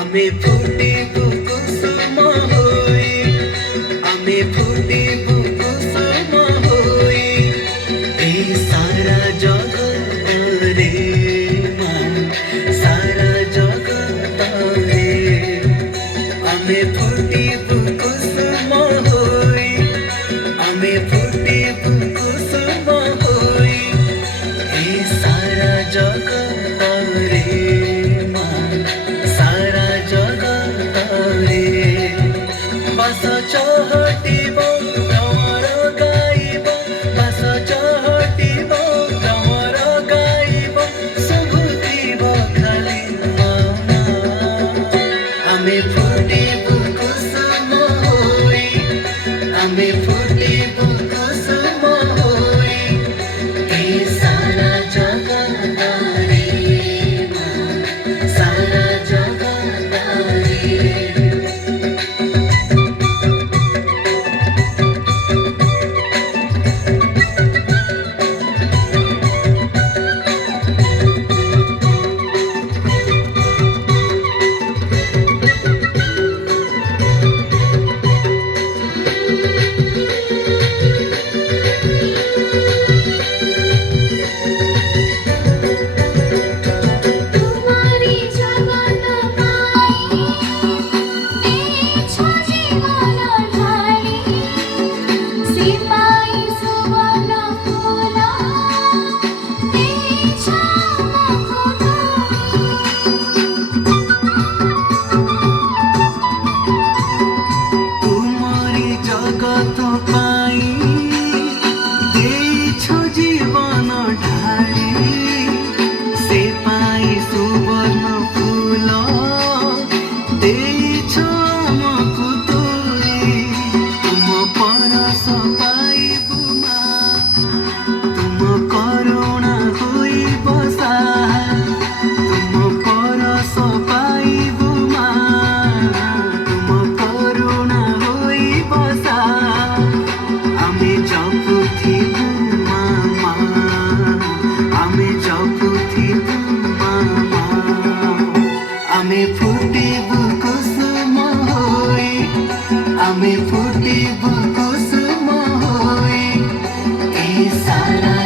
আমি ফুটিব কুসুম হই, আমি ফুটিব কুসুম হই, এই সারা জগতরে মা, সারা জগতরে। আমি ফুটিব কুসুম হই, আমি ফুটিব কুসুম হই, এই সারা জগতরে মা, সারা জগতরে। বাস চহটিব ভ্রমর গাইব, বাস চহটিব ভ্রমর গাইব, শুভুতিব খালি মামা। আমি ফুটিব কুসুম হই, আমি ফুটিব কুসুম হই, এই সারা জগতরে মা, সারা জগতরে। তোমারি জগত পাই, দিয়েছো জীবন ঢালি, সিপাই সুবর্ণ ফুল, দিয়েছো মুকুট। তোমারি জগত পাই, ଦେଇଛ ଜୀବନ ଢାଳି, ସେ ପାଇ ସୁବର୍ଣ୍ଣ ଫୁଲ, ଦେଇଛ ଆମକୁ ତୋଳି। ତୁମ ପରଶ ପାଇବୁ ମା, ତୁମ କରୁଣା ହୋଇବ ସାହା, ତୁମ ପରଶ ପାଇବୁ ମା, ତୁମ କରୁଣା ହୋଇବ ସାହା। আমি জপুথিবু মামা, আমি জপুথিবু মামা। আমি ফুটিবু কুসুম হই, আমি ফুটিবু কুসুম হই, এই সারা